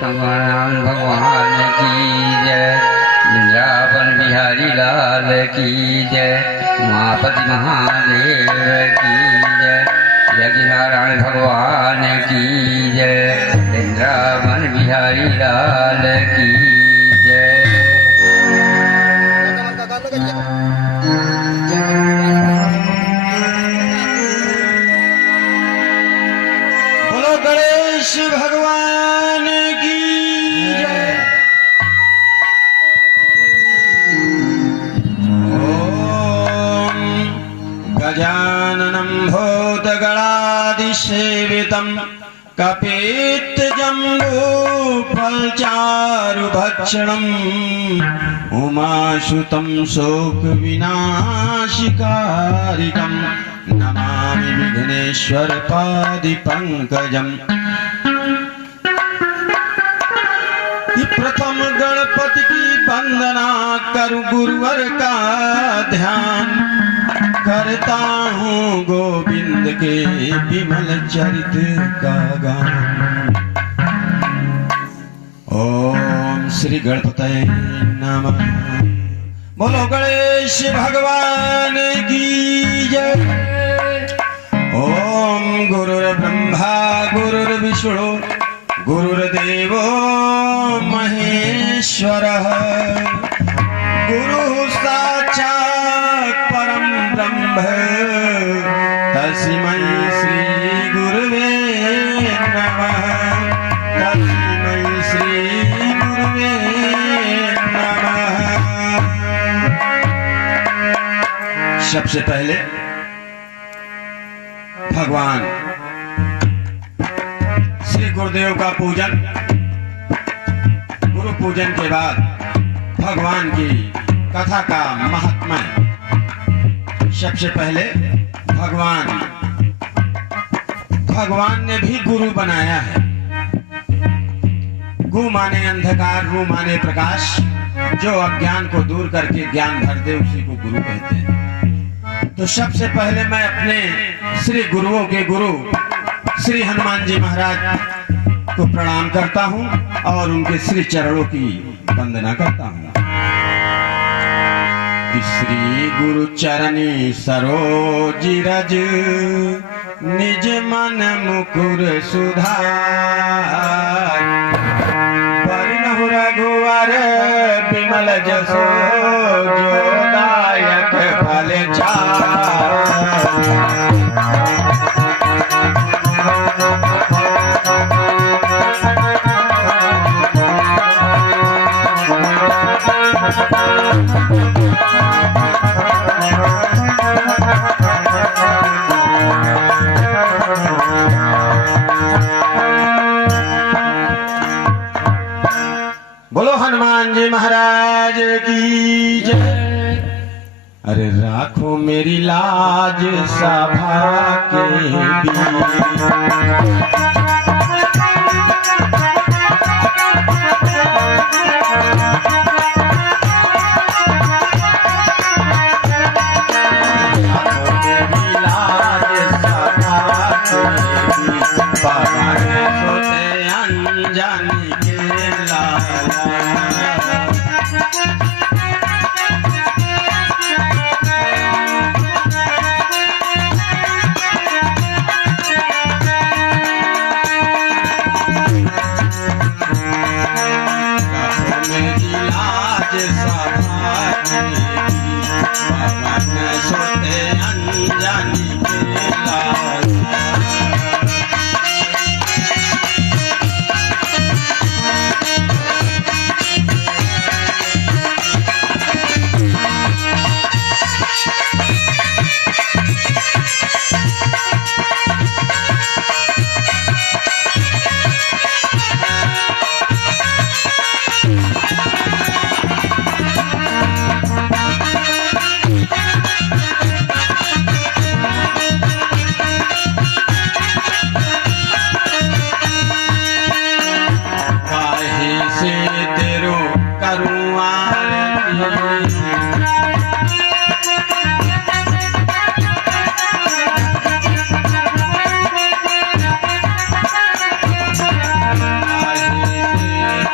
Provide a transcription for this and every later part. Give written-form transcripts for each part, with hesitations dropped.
भगवान भगवान की जय। वृंदावन बिहारी लाल की जय। उमापति महादेव की जय। यज्ञ नारायण भगवान की जय। वृंदावन बिहारी लाल की जय। बोलो गणेश भगवान की जय। ओम गजाननं भूतगणादिसेवितं कपित्तजम्बूफलचारुभक्षणम् उमासुतं शोकविनाशकारिकं नमामि विघ्नेश्वर पादिपङ्कजम्। प्रथम गणपति की वंदना करूं, गुरुवर का ध्यान करता हूँ, गोविंद के विमल चरित का गान। ओम श्री गणपतये नमः। बोलो गणेश भगवान की जय। ओम गुरुर्ब्रह्मा गुरुर्विष्णु गुरुर्देवो महेश्वरः गुरुः साक्षात् परं ब्रह्म तस्मै श्री गुरुवे नमः। तस्मै श्री गुरुवे नमः। सबसे पहले भगवान श्री गुरुदेव का पूजन, गुरु पूजन के बाद भगवान की कथा का महात्म्य। सबसे पहले भगवान ने भी गुरु बनाया है। गु माने अंधकार, रू माने प्रकाश। जो अज्ञान को दूर करके ज्ञान भर दे उसी को गुरु कहते हैं। तो सबसे पहले मैं अपने श्री गुरुओं के गुरु श्री हनुमान जी महाराज को प्रणाम करता हूं और उनके श्री चरणों की वंदना करता हूं। श्री गुरु चरणी सरोज रज निज मन मुकुर सुधार। बरनहु रघुवर बिमल जसो जो दायक फल चार। बोलो हनुमान जी महाराज की जय। अरे राखो मेरी लाज सभा के बीच।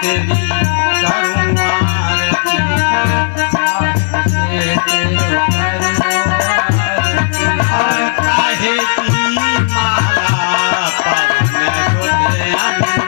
तेरी करूं आरती, और काहे की माला पवन सुते अंजन के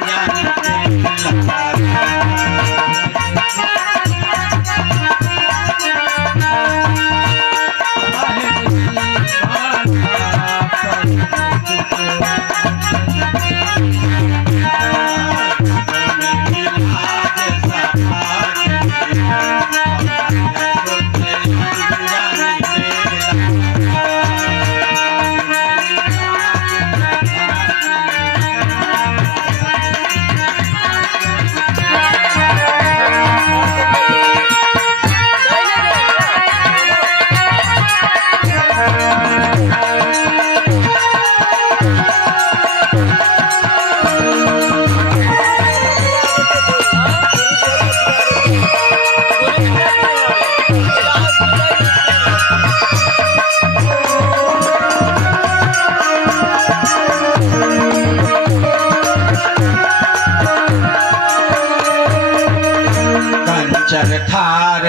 कंचन थार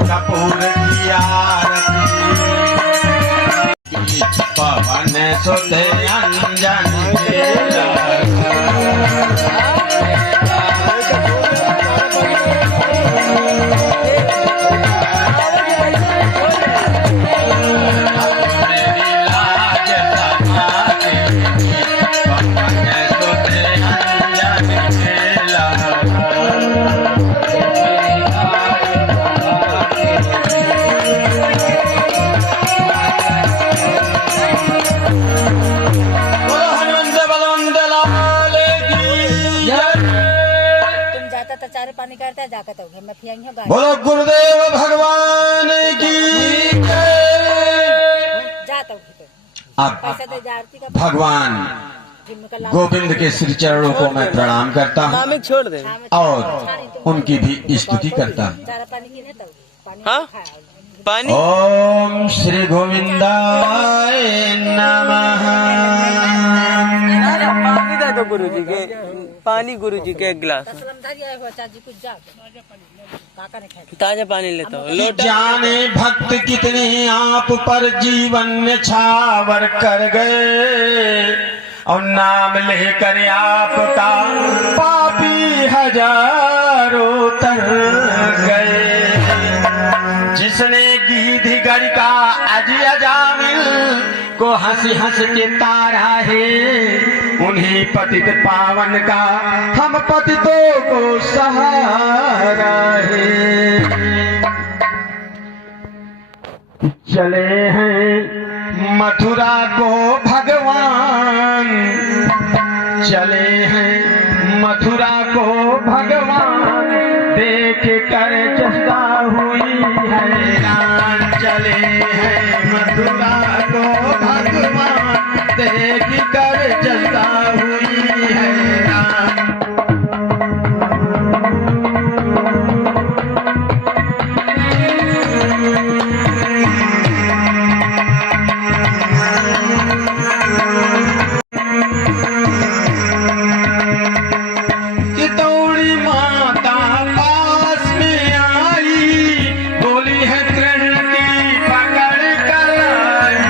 कपूर की आरती, पवन सुते अंजन केला। मेरी लाज समा के पवन सुते अंजन केला। चारे पानी करता है जाकर तो मैं फियांगी हूँ बोलो गुरुदेव भगवान की जय। जाता हूँ अब पैसा दे जा आरती का भगवान गोविंद के श्री चरणों को मैं प्रणाम करता हूँ छोड़ दे और उनकी भी स्तुति करता हूँ। चारा पानी की नहीं तो पानी हाँ? खाया। पानी ओम श्री गोविंदाय नमः। पानी दे दो गुरु जी के, पानी गुरु जी के एक गिलास चाची कुछ जा काका ने खाया ताजा पानी लेता हूँ। लोटा जाने भक्त कितने आप पर जीवन छावर कर गए, और नाम लेकर आपका पापी हजारों तर गए। जिसने गीधी गढ़ का अजी अजामिल को हंसी हंस के तारा है, उन्हीं पतित पावन का हम पतितों को सहारा है। चले हैं मथुरा को भगवान, चले हैं मथुरा को भगवान, देख कर जस्ता हुई हैरान। चले हैं मथुरा को भगवान, देख कर जस्ता हुई हैरान। कितौड़ी माता पास में आई, बोली है कृष्ण की पकड़ कर आई।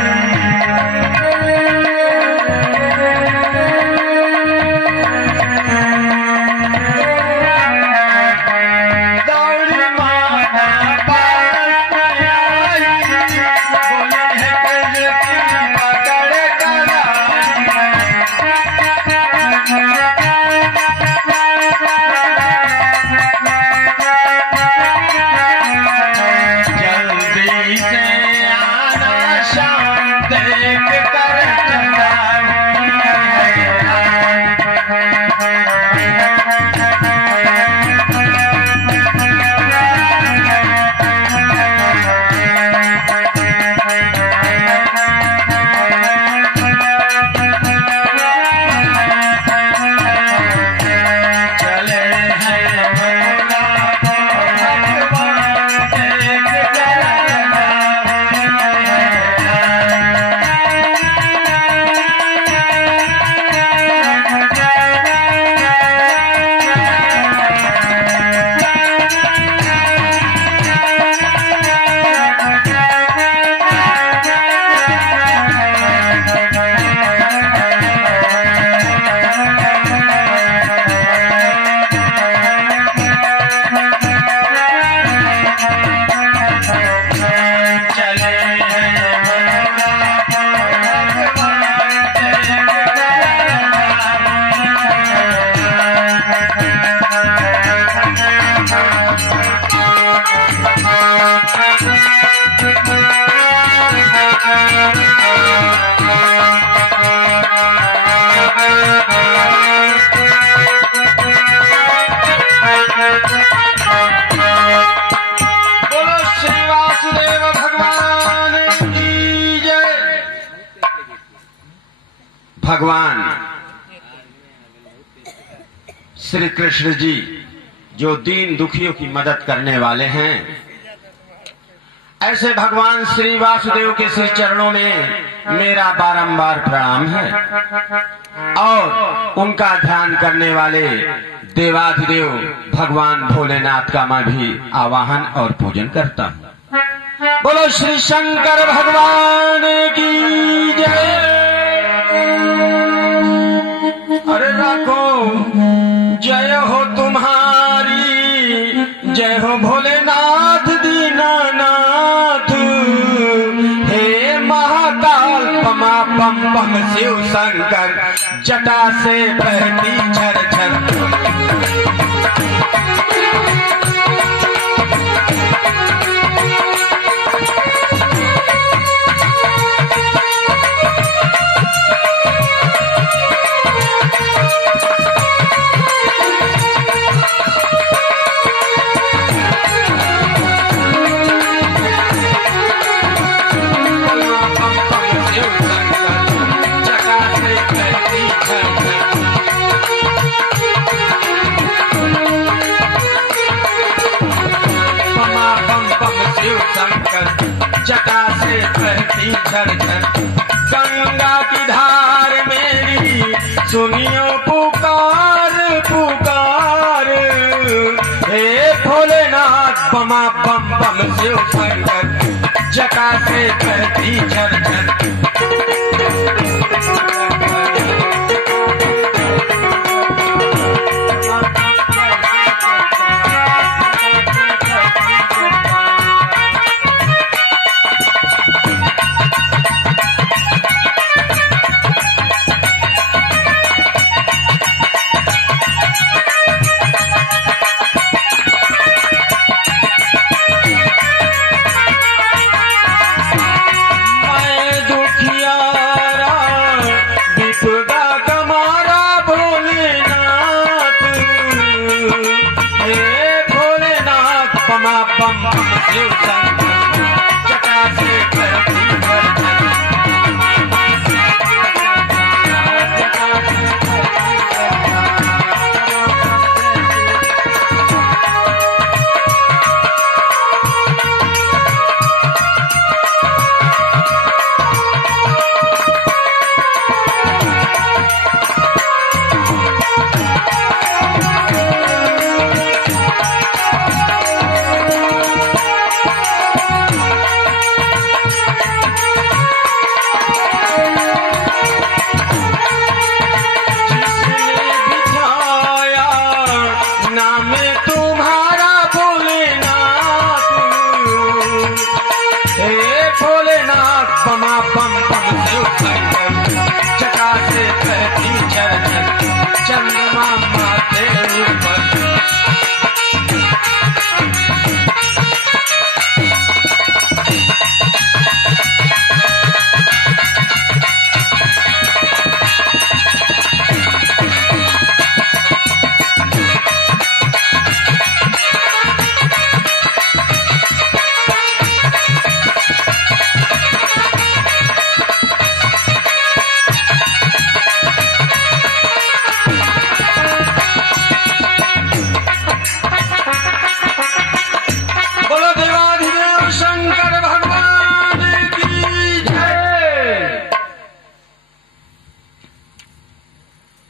बोलो श्री वासुदेव भगवान की जय। भगवान श्री कृष्ण जी जो दीन दुखियों की मदद करने वाले हैं, ऐसे भगवान श्री वासुदेव के श्री चरणों में मेरा बारंबार प्रणाम है और उनका ध्यान करने वाले देवाधिदेव भगवान भोलेनाथ का मैं भी आवाहन और पूजन करता हूँ। बोलो श्री शंकर भगवान की जय। अरे राखो जय हो तुम्हारी, जय हो भोलेनाथ दीनानाथ, हे महाकाल पमा पम पम शिव शंकर, जटा से बहती झरझर। जटा से बहती झरझर, गंगा की धार मेरी सुनियो पुकार पुकार, हे भोलेनाथ पमा पम पम शिव शंकर, जटा से बहती झरझर। चंद्रमा माथे ऊपर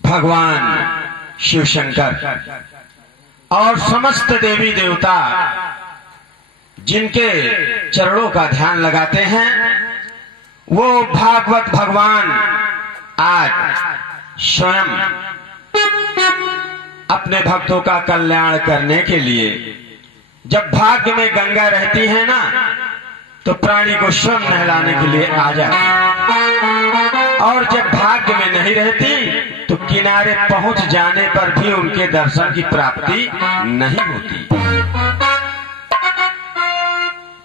भगवान शिव शंकर और समस्त देवी देवता जिनके चरणों का ध्यान लगाते हैं, वो भागवत भगवान आज स्वयं अपने भक्तों का कल्याण करने के लिए, जब भाग्य में गंगा रहती है ना, तो प्राणी को स्वयं नहलाने के लिए आ जाती, और जब भाग्य में नहीं रहती तो किनारे पहुंच जाने पर भी उनके दर्शन की प्राप्ति नहीं होती।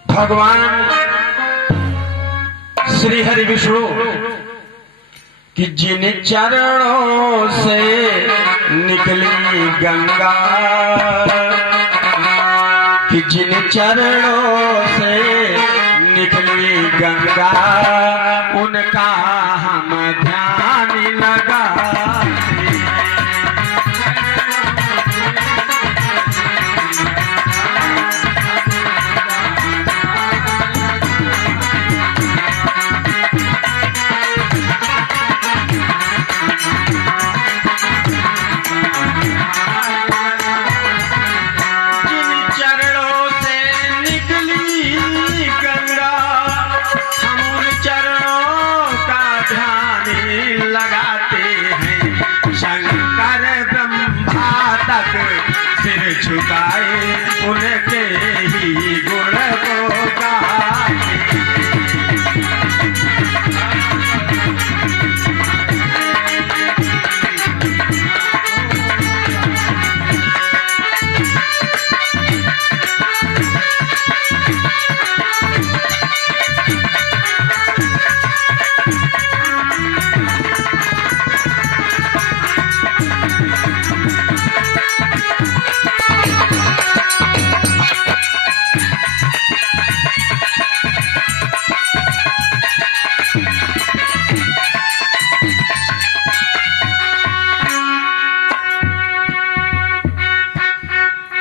भगवान श्री हरि विष्णु कि जिन चरणों से निकली गंगा, कि जिन चरणों से निकली गंगा, उनका हम ध्यान लगा। सिर झुकाए उनके ही गुण को गाते।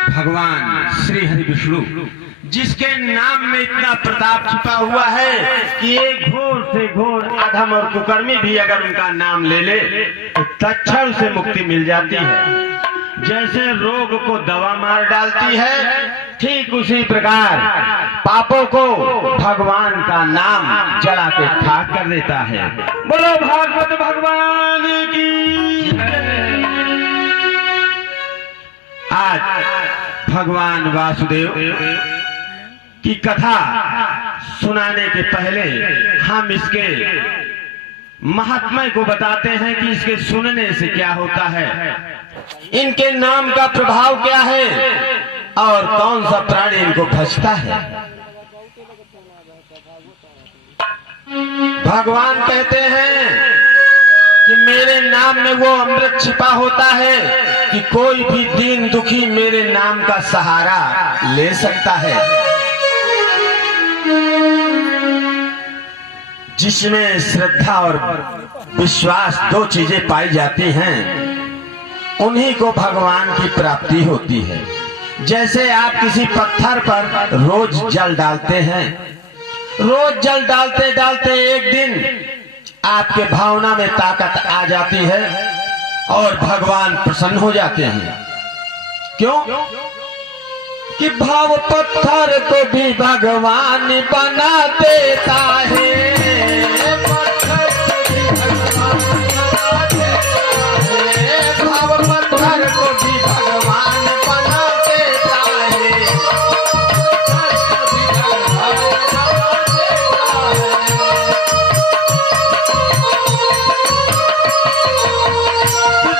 भगवान श्री हरि विष्णु जिसके नाम में इतना प्रताप छिपा हुआ है कि एक घोर से घोर अधम और कुकर्मी भी अगर उनका नाम ले ले तो तत्क्षण से मुक्ति मिल जाती है। जैसे रोग को दवा मार डालती है, ठीक उसी प्रकार पापों को भगवान का नाम जला के खाक कर देता है। बोलो भागवत भगवान की। आज भगवान वासुदेव की कथा सुनाने के पहले हम इसके महात्म्य को बताते हैं कि इसके सुनने से क्या होता है, इनके नाम का प्रभाव क्या है और कौन सा प्राणी इनको भजता है। भगवान कहते हैं कि मेरे नाम में वो अमृत छिपा होता है कि कोई भी दीन दुखी मेरे नाम का सहारा ले सकता है। जिसमें श्रद्धा और विश्वास दो चीजें पाई जाती हैं, उन्हीं को भगवान की प्राप्ति होती है। जैसे आप किसी पत्थर पर रोज जल डालते हैं, रोज जल डालते डालते एक दिन आपके भावना में ताकत आ जाती है और भगवान प्रसन्न हो जाते हैं। क्यों? कि भाव पत्थर को भी भगवान बना देता है। भाव पत्थर को भी भगवान बना देता है।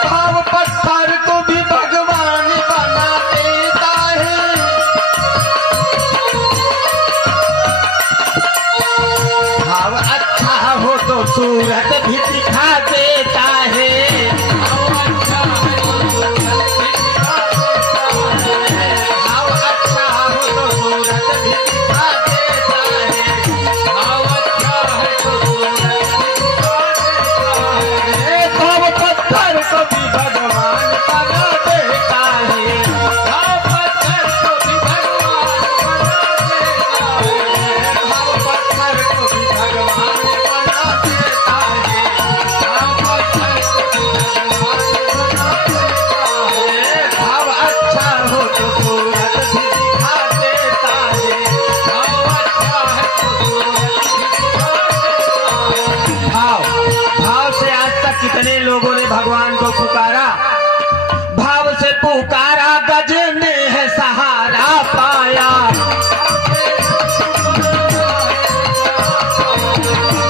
भाव पत्थर को भी भगवान बना देता है। भाव अच्छा हो तो सूरत भी दिखा देता है। भाव अच्छा हो तो सूरत भी दिखा देता है। भाव अच्छा है तो सूरत भी दिखा देता है। भाव पत्थर को भी भगवान बना देता है। भाव पत्थर को भी भगवान बना देता है। भाव पत्थर को भी भगवान बना देता है। भाव पत्थर को भी भगवान बना देता है। भाव अच्छा हो तो सूरत भी दिखा देता है। भाव अच्छा है तो सूरत भी दिखा देता है। भाव से आज तक कितने लोगों ने भगवान को पुकारा, भाव से पुकारा गज ने है सहारा पाया।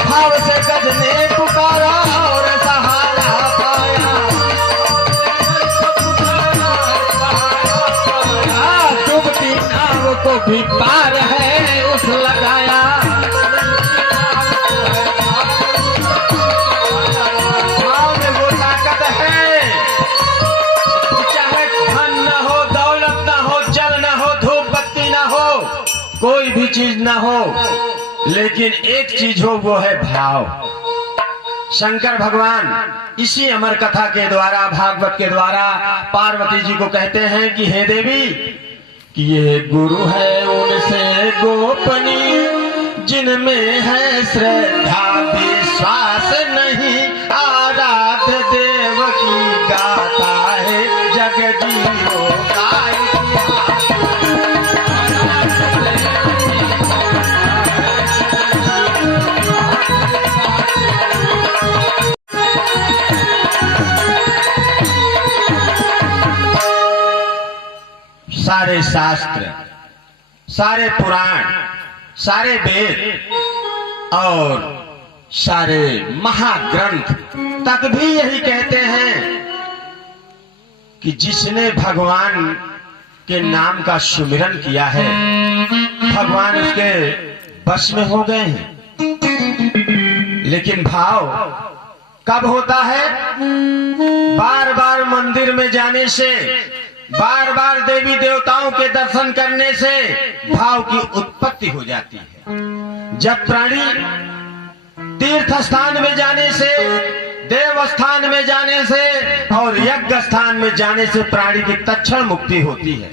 भाव से गज ने पुकारा और सहारा पाया। को भी पार है उठ लगाया। भाव में वो ताकत है, चाहे धन न हो, दौलत न हो, जल न हो, धूप बत्ती न हो, कोई भी चीज न हो, लेकिन एक चीज हो, वो है भाव। शंकर भगवान इसी अमर कथा के द्वारा, भागवत के द्वारा पार्वती जी को कहते हैं कि हे देवी, कि ये गुरु है उनसे गोपनीय, जिनमें है श्रद्धा विश्वास नहीं, आराध्य देव की गाता है जग जीवो का। सारे शास्त्र, सारे पुराण, सारे वेद और सारे महाग्रंथ तक भी यही कहते हैं कि जिसने भगवान के नाम का सुमिरन किया है, भगवान उसके बस में हो गए हैं। लेकिन भाव कब होता है? बार बार मंदिर में जाने से, बार बार देवी देवताओं के दर्शन करने से भाव की उत्पत्ति हो जाती है। जब प्राणी तीर्थ स्थान में जाने से, देव स्थान में जाने से और यज्ञ स्थान में जाने से प्राणी की तत्क्षण मुक्ति होती है।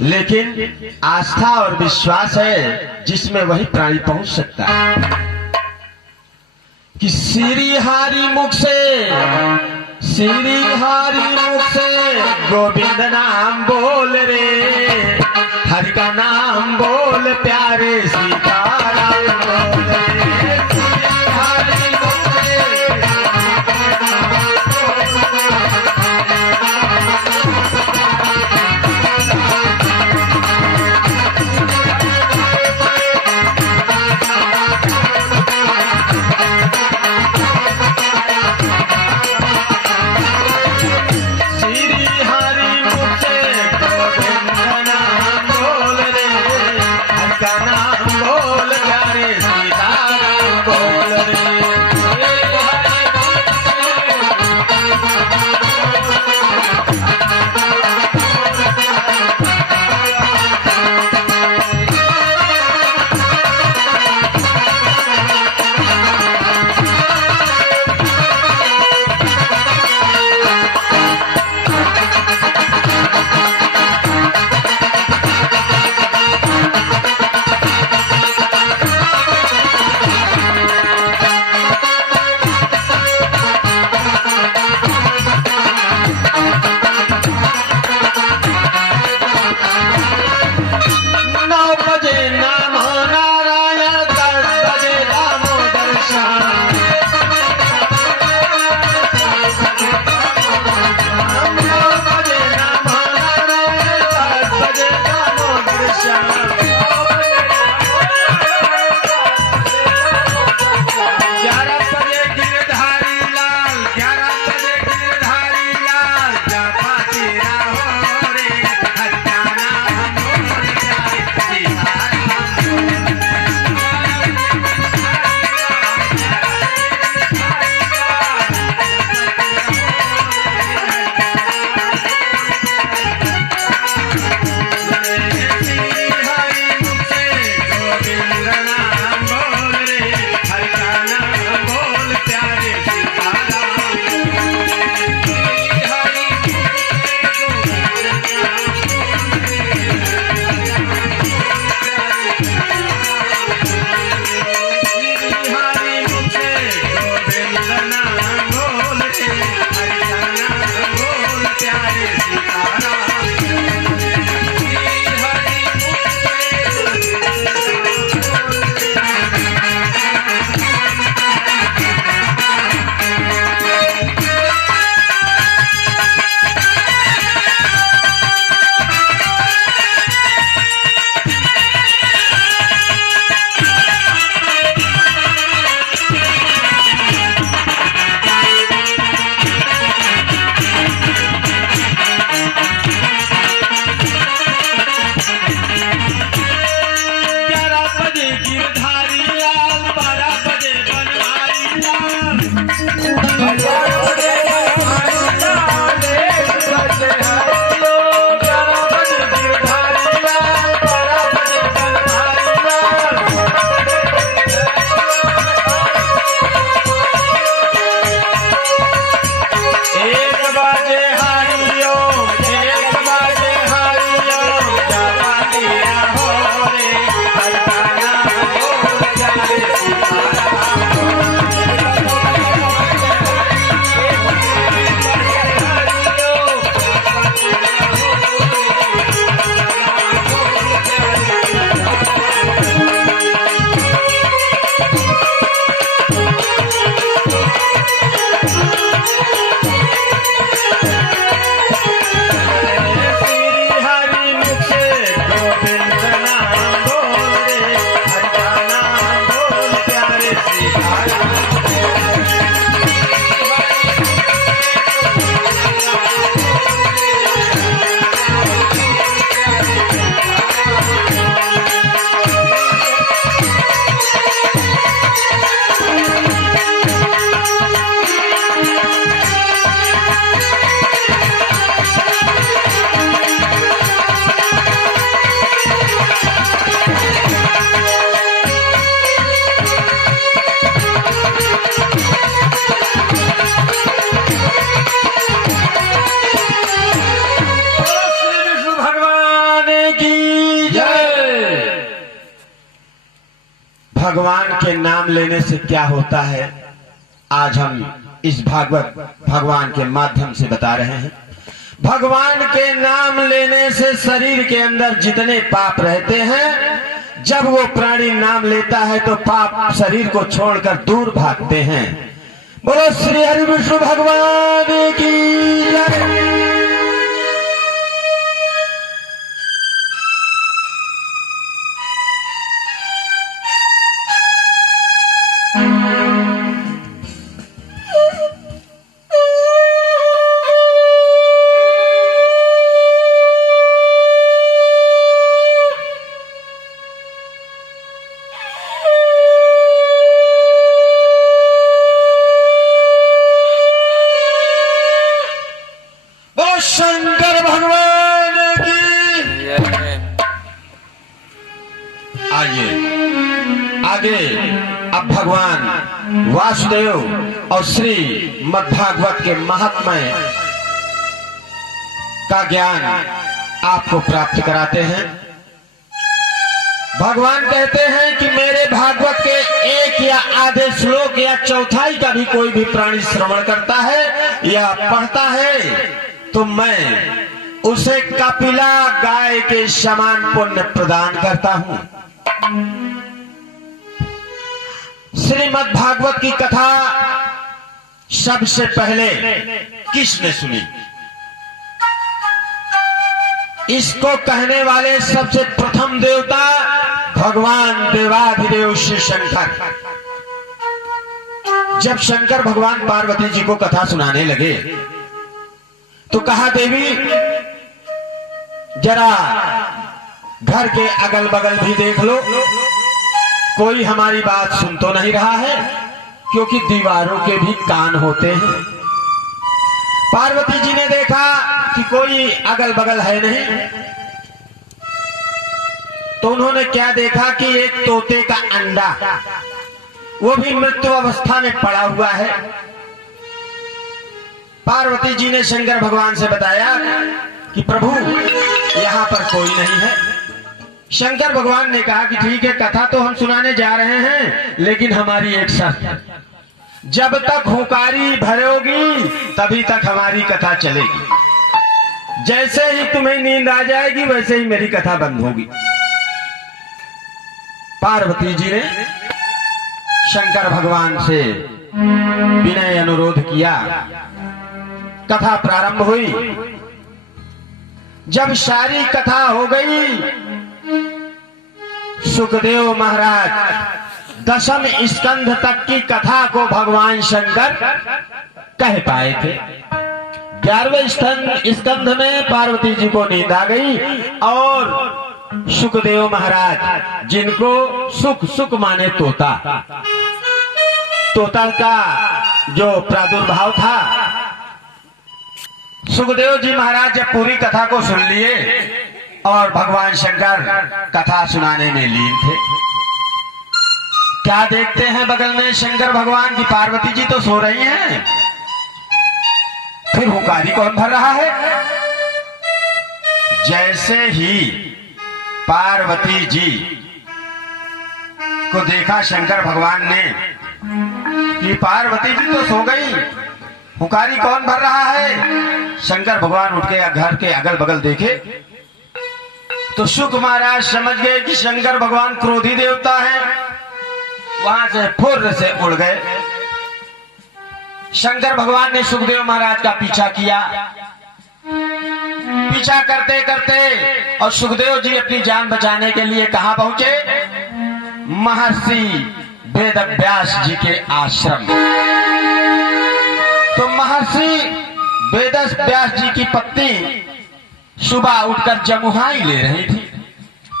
लेकिन आस्था और विश्वास है जिसमें वही प्राणी पहुंच सकता है। कि श्री हरि मुख से, श्री हरि मुख से गोविंद नाम बोल रे, हरि का नाम बोल प्यारे सीताराम बोल रे। श्री हरि मुख से का नाम बोल भगवान के नाम लेने से क्या होता है, आज हम इस भागवत भगवान के माध्यम से बता रहे हैं। भगवान के नाम लेने से शरीर के अंदर जितने पाप रहते हैं, जब वो प्राणी नाम लेता है तो पाप शरीर को छोड़कर दूर भागते हैं। बोलो श्री हरि विष्णु भगवान की जय। शंकर भगवान की। आइए आगे अब भगवान वासुदेव और श्री मद्भागवत के महात्म्य का ज्ञान आपको प्राप्त कराते हैं। भगवान कहते हैं कि मेरे भागवत के एक या आधे श्लोक या चौथाई का भी कोई भी प्राणी श्रवण करता है या पढ़ता है तो मैं उसे कपिला गाय के समान पुण्य प्रदान करता हूं। श्रीमद् भागवत की कथा सबसे पहले किसने सुनी? इसको कहने वाले सबसे प्रथम देवता भगवान देवाधिदेव श्री शंकर। जब शंकर भगवान पार्वती जी को कथा सुनाने लगे तो कहा, देवी जरा घर के अगल बगल भी देख लो, कोई हमारी बात सुन तो नहीं रहा है, क्योंकि दीवारों के भी कान होते हैं। पार्वती जी ने देखा कि कोई अगल बगल है नहीं, तो उन्होंने क्या देखा कि एक तोते का अंडा, वो भी मृत्यु अवस्था में पड़ा हुआ है। पार्वती जी ने शंकर भगवान से बताया कि प्रभु यहां पर कोई नहीं है। शंकर भगवान ने कहा कि ठीक है, कथा तो हम सुनाने जा रहे हैं, लेकिन हमारी एक शर्त है, जब तक हुंकारी भरोगी तभी तक हमारी कथा चलेगी। जैसे ही तुम्हें नींद आ जाएगी वैसे ही मेरी कथा बंद होगी। पार्वती जी ने शंकर भगवान से विनय अनुरोध किया। कथा प्रारंभ हुई। जब सारी कथा हो गई, सुखदेव महाराज 10वें स्कंध तक की कथा को भगवान शंकर कह पाए थे। 11वें स्कंध में पार्वती जी को नींद आ गई और सुखदेव महाराज, जिनको सुख माने तोता, तोता का जो प्रादुर्भाव था, सुखदेव जी महाराज जब पूरी कथा को सुन लिए और भगवान शंकर कथा सुनाने में लीन थे, क्या देखते हैं बगल में शंकर भगवान की पार्वती जी तो सो रही हैं, फिर हुंकारी कौन भर रहा है? जैसे ही पार्वती जी को देखा शंकर भगवान ने कि पार्वती जी तो सो गई, हुंकारी कौन भर रहा है? शंकर भगवान उठ के घर के अगल बगल देखे तो शुक महाराज समझ गए कि शंकर भगवान क्रोधी देवता है। वहां से फुर्र से उड़ गए। शंकर भगवान ने सुखदेव महाराज का पीछा किया। पीछा करते करते और सुखदेव जी अपनी जान बचाने के लिए कहां पहुंचे? महर्षि वेद व्यास जी के आश्रम। तो महर्षि वेद व्यास जी की पत्नी सुबह उठकर जमुहाई ले रही थी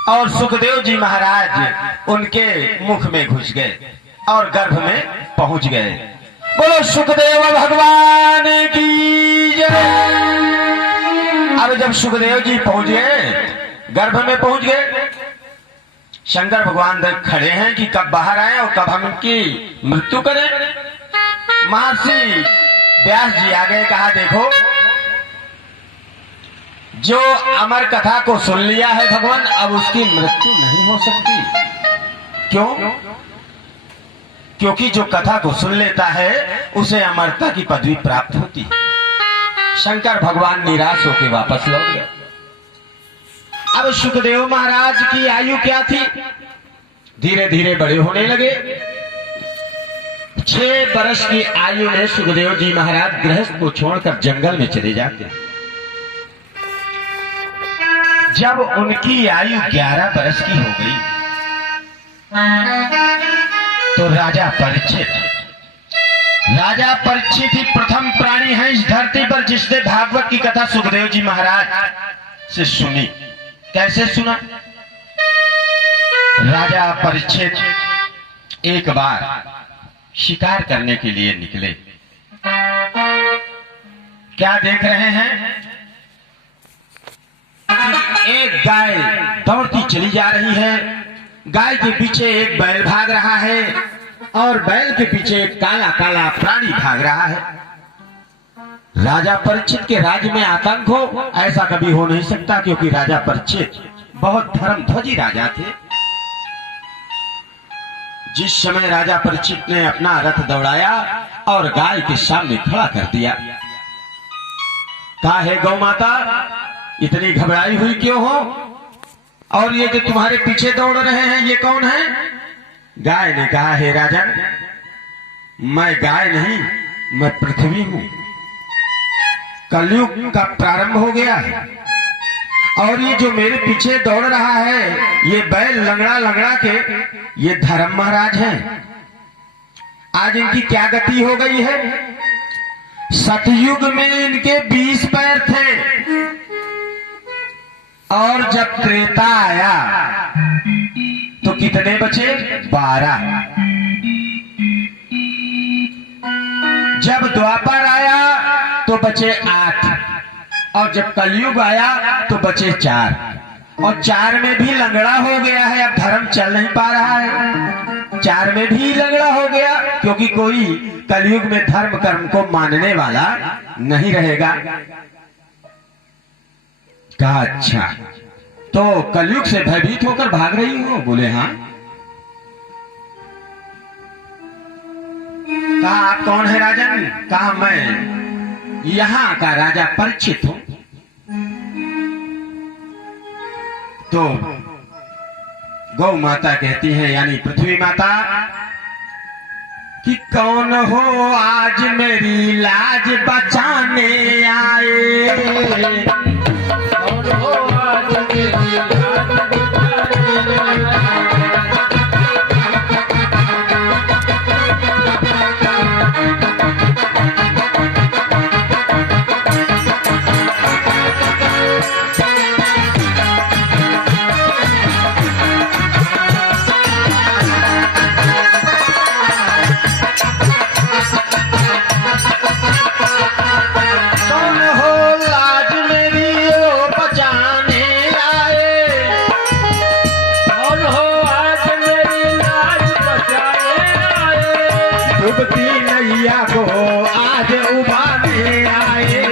और सुखदेव जी महाराज उनके मुख में घुस गए और गर्भ में पहुंच गए। बोलो सुखदेव भगवान की जय। अब जब सुखदेव जी पहुंच गए, गर्भ में पहुंच गए, शंकर भगवान खड़े हैं कि कब बाहर आए और कब हम इनकी मृत्यु करें। महर्षि व्यास जी आ गए, कहा देखो जो अमर कथा को सुन लिया है भगवान, अब उसकी मृत्यु नहीं हो सकती। क्यों? क्योंकि जो कथा को सुन लेता है उसे अमरता की पदवी प्राप्त होती है। शंकर भगवान निराश होकर वापस लौट गए। अब सुखदेव महाराज की आयु क्या थी? धीरे धीरे बड़े होने लगे। 6 वर्ष की आयु में सुखदेव जी महाराज गृहस्थ को छोड़कर जंगल में चले जाते हैं। जब उनकी आयु 11 वर्ष की हो गई तो राजा परीक्षित ही प्रथम प्राणी हैं इस धरती पर जिसने भागवत की कथा सुखदेव जी महाराज से सुनी। कैसे सुना? राजा परीक्षित एक बार शिकार करने के लिए निकले। क्या देख रहे हैं? एक गाय दौड़ती चली जा रही है। गाय के पीछे एक बैल भाग रहा है और बैल के पीछे एक काला काला प्राणी भाग रहा है। राजा परीक्षित के राज्य में आतंक हो, ऐसा कभी हो नहीं सकता, क्योंकि राजा परीक्षित बहुत धर्मध्वजी राजा थे। जिस समय राजा परीक्षित ने अपना रथ दौड़ाया और गाय के सामने खड़ा कर दिया, कहा, हे गौ माता, इतनी घबराई हुई क्यों हो? और ये जो तुम्हारे पीछे दौड़ रहे हैं ये कौन है? गाय ने कहा, हे राजन, मैं गाय नहीं, मैं पृथ्वी हूं। कलयुग का प्रारंभ हो गया है और ये जो मेरे पीछे दौड़ रहा है ये बैल लंगड़ा लंगड़ा के ये धर्म महाराज हैं। आज इनकी क्या गति हो गई है? सतयुग में इनके 20 पैर थे और जब त्रेता आया तो कितने बचे? 12। जब द्वापर आया तो बचे 8 और जब कलयुग आया तो बचे 4 और 4 में भी लंगड़ा हो गया है। अब धर्म चल नहीं पा रहा है, 4 में भी लंगड़ा हो गया, क्योंकि कोई कलयुग में धर्म कर्म को मानने वाला नहीं रहेगा। कहा, अच्छा, तो कलयुग से भयभीत होकर भाग रही हो? बोले हाँ। कहा, आप कौन है राजन? कहा, मैं यहां का राजा परीक्षित हूं। तो गौ माता कहती है, यानी पृथ्वी माता, कि कौन हो आज मेरी लाज बचाने आए? कौन हो आज मेरी लाज बचाने आए? डूबती नैया को आज उबारने आए।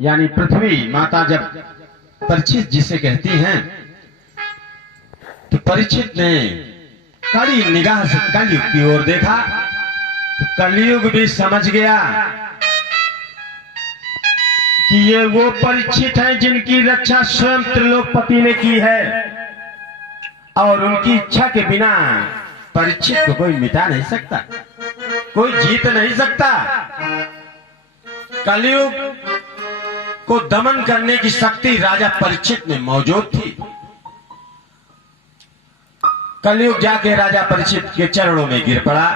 यानी पृथ्वी माता जब परीक्षित जिसे कहती हैं, तो परीक्षित ने कड़ी निगाह से कलयुग की ओर देखा, तो कलयुग भी समझ गया कि ये वो परीक्षित हैं जिनकी रक्षा स्वयं त्रिलोकपति ने की है, और उनकी इच्छा के बिना परीक्षित को कोई मिटा नहीं सकता, कोई जीत नहीं सकता। कलयुग को दमन करने की शक्ति राजा परीक्षित में मौजूद थी। कलयुग जाके राजा परीक्षित के चरणों में गिर पड़ा,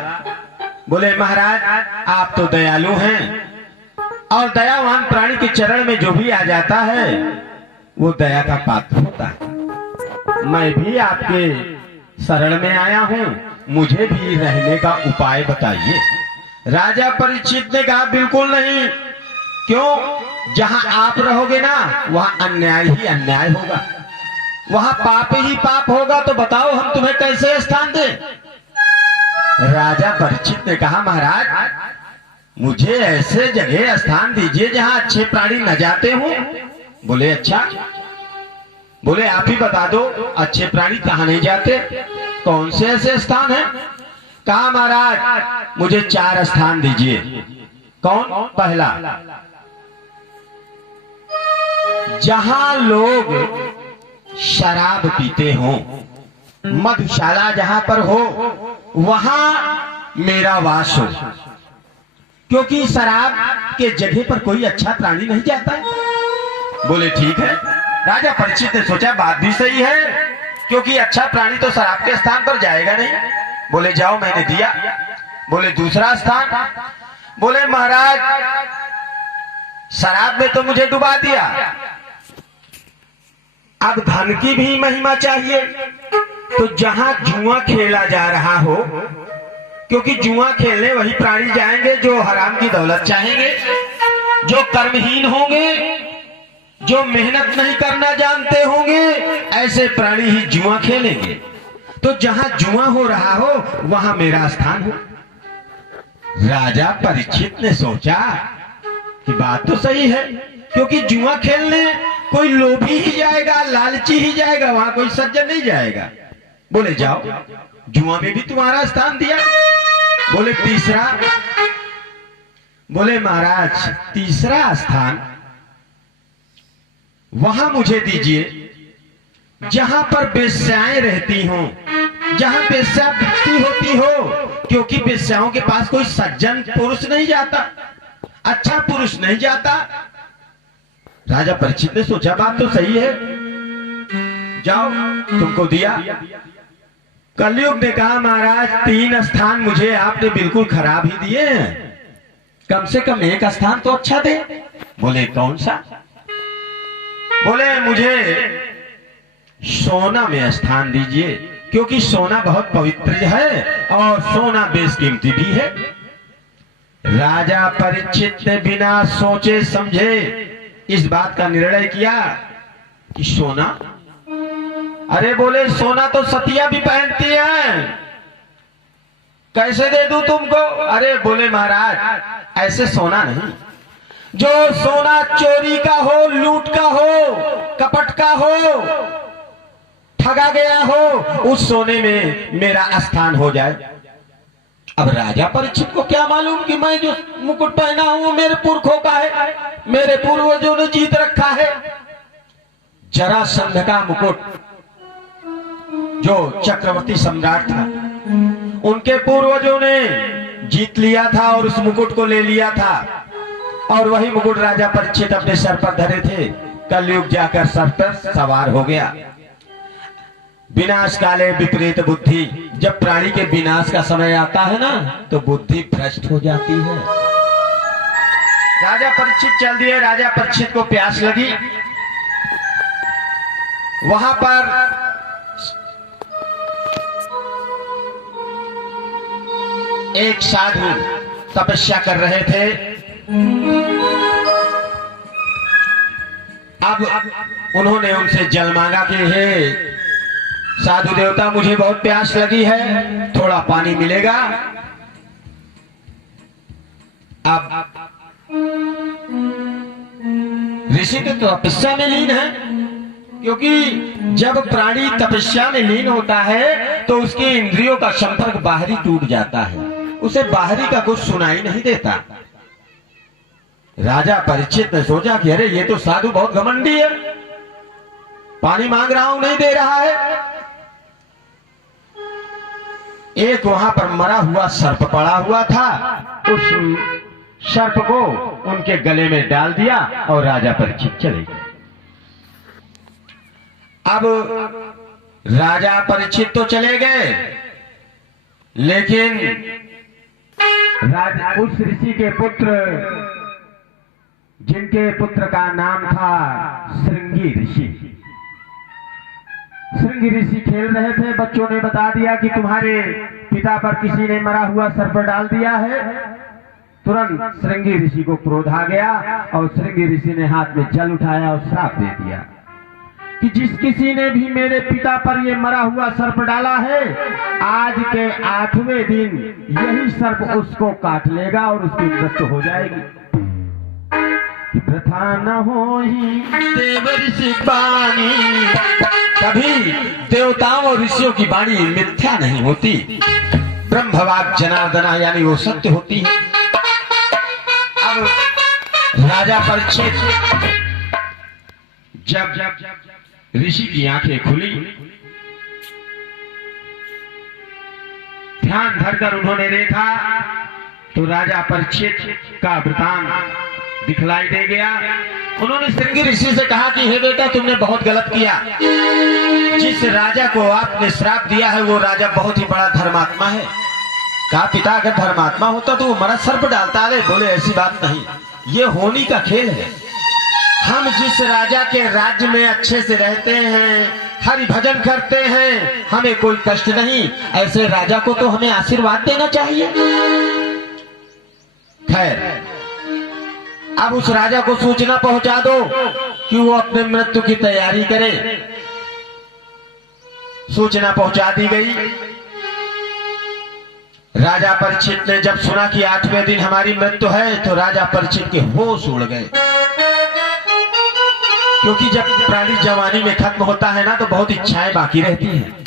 बोले महाराज आप तो दयालु हैं, और दयावान प्राणी के चरण में जो भी आ जाता है वो दया का पात्र होता है। मैं भी आपके शरण में आया हूं, मुझे भी रहने का उपाय बताइए। राजा परीक्षित ने कहा बिल्कुल नहीं। क्यों? जहां आप रहोगे ना वहां अन्याय ही अन्याय होगा, वहां पाप ही पाप होगा, तो बताओ हम तुम्हें कैसे स्थान दें। राजा परीक्षित ने कहा महाराज मुझे ऐसे जगह स्थान दीजिए जहां अच्छे प्राणी न जाते हों। बोले अच्छा, बोले आप ही बता दो अच्छे प्राणी कहां नहीं जाते, कौन से ऐसे स्थान हैं। कहा महाराज मुझे 4 स्थान दीजिए। कौन? पहला, जहां लोग शराब पीते हों, मधुशाला जहां पर हो वहां मेरा वास हो, क्योंकि शराब के जगह पर कोई अच्छा प्राणी नहीं जाता है। बोले ठीक है। राजा परीक्षित ने सोचा बात भी सही है, क्योंकि अच्छा प्राणी तो शराब के स्थान पर जाएगा नहीं। बोले जाओ मैंने दिया। बोले दूसरा स्थान। बोले महाराज शराब में तो मुझे डुबा दिया, अब धन की भी महिमा चाहिए, तो जहां जुआ खेला जा रहा हो, क्योंकि जुआ खेलने वही प्राणी जाएंगे जो हराम की दौलत चाहेंगे, जो कर्महीन होंगे, जो मेहनत नहीं करना जानते होंगे, ऐसे प्राणी ही जुआ खेलेंगे। तो जहां जुआ हो रहा हो वहां मेरा स्थान हो। राजा परीक्षित ने सोचा कि बात तो सही है, क्योंकि जुआ खेलने कोई लोभी ही जाएगा, लालची ही जाएगा, वहां कोई सज्जन नहीं जाएगा। बोले जाओ, जुआ में भी तुम्हारा स्थान दिया। बोले तीसरा। बोले महाराज तीसरा स्थान वहां मुझे दीजिए जहां पर वेश्याएं रहती हों, जहां वेश्यावृत्ति होती हो, क्योंकि वेश्याओं के पास कोई सज्जन पुरुष नहीं जाता, अच्छा पुरुष नहीं जाता। राजा परीक्षित ने सोचा बात तो सही है, जाओ तुमको दिया। कलयुग ने कहा महाराज 3 स्थान मुझे आपने बिल्कुल खराब ही दिए हैं, कम से कम 1 स्थान तो अच्छा दे। बोले कौन सा? बोले मुझे सोना में स्थान दीजिए, क्योंकि सोना बहुत पवित्र है और सोना बेशकीमती भी है। राजा परीक्षित ने बिना सोचे समझे इस बात का निर्णय किया कि सोना, अरे बोले सोना तो सतिया भी पहनती है, कैसे दे दूं तुमको? अरे बोले महाराज ऐसे सोना नहीं, जो सोना चोरी का हो, लूट का हो, कपट का हो, ठगा गया हो, उस सोने में मेरा स्थान हो जाए। अब राजा परीक्षित को क्या मालूम कि मैं जो मुकुट पहना हूं वो मेरे पुरखों का है, मेरे पूर्वजों ने जीत रखा है। जरासंध का मुकुट जो चक्रवर्ती सम्राट था, उनके पूर्वजों ने जीत लिया था और उस मुकुट को ले लिया था, और वही मुकुट राजा परीक्षित अपने सर पर धरे थे। कलयुग जाकर सर पर सवार हो गया। विनाश काले विपरीत बुद्धि, जब प्राणी के विनाश का समय आता है ना तो बुद्धि भ्रष्ट हो जाती है। राजा परीक्षित चल दिए। राजा परीक्षित को प्यास लगी, वहां पर एक साधु तपस्या कर रहे थे। अब उन्होंने उनसे जल मांगा कि हे साधु देवता मुझे बहुत प्यास लगी है, थोड़ा पानी मिलेगा? अब ऋषि तो तपस्या में लीन है, क्योंकि जब प्राणी तपस्या में लीन होता है तो उसके इंद्रियों का संपर्क बाहरी टूट जाता है, उसे बाहरी का कुछ सुनाई नहीं देता। राजा परीक्षित ने सोचा कि अरे ये तो साधु बहुत घमंडी है, पानी मांग रहा हूं नहीं दे रहा है। एक वहां पर मरा हुआ सर्प पड़ा हुआ था, उस सर्प को उनके गले में डाल दिया और राजा परीक्षित चले गए। अब राजा परीक्षित तो चले गए, लेकिन उस ऋषि के पुत्र, जिनके पुत्र का नाम था श्रृंगी ऋषि, श्रृंगी ऋषि खेल रहे थे। बच्चों ने बता दिया कि तुम्हारे पिता पर किसी ने मरा हुआ सर्प डाल दिया है। तुरंत श्रृंगी ऋषि को क्रोध आ गया और श्रृंगी ऋषि ने हाथ में जल उठाया और श्राप दे दिया कि जिस किसी ने भी मेरे पिता पर ये मरा हुआ सर्प डाला है, आज के 8वें दिन यही सर्प उसको काट लेगा और उसकी मृत्यु हो जाएगी। प्रथा न होई देव ऋषि वाणी, कभी देवताओं और ऋषियों की वाणी मिथ्या नहीं होती। ब्रह्मवाक् जनार्दना, यानी वो सत्य होती है। अब राजा परीक्षित जब ऋषि की आंखें खुली, ध्यान धरकर उन्होंने देखा तो राजा परीक्षित का वृतांत दिखलाई दे गया। उन्होंने श्रृंगी ऋषि से कहा कि हे बेटा, तुमने बहुत गलत किया। जिस राजा को आपने श्राप दिया है वो राजा बहुत ही बड़ा धर्मात्मा है। कहा पिता अगर धर्मात्मा होता तो वो मरा सर्प डालता। अरे बोले ऐसी बात नहीं, ये होनी का खेल है। हम जिस राजा के राज्य में अच्छे से रहते हैं, हरि भजन करते हैं, हमें कोई कष्ट नहीं, ऐसे राजा को तो हमें आशीर्वाद देना चाहिए। खैर, अब उस राजा को सूचना पहुंचा दो कि वो अपने मृत्यु की तैयारी करे। सूचना पहुंचा दी गई। राजा परीक्षित ने जब सुना कि 8वें दिन हमारी मृत्यु है तो राजा परीक्षित के होश उड़ गए, क्योंकि जब प्राणी जवानी में खत्म होता है ना तो बहुत इच्छाएं बाकी रहती हैं।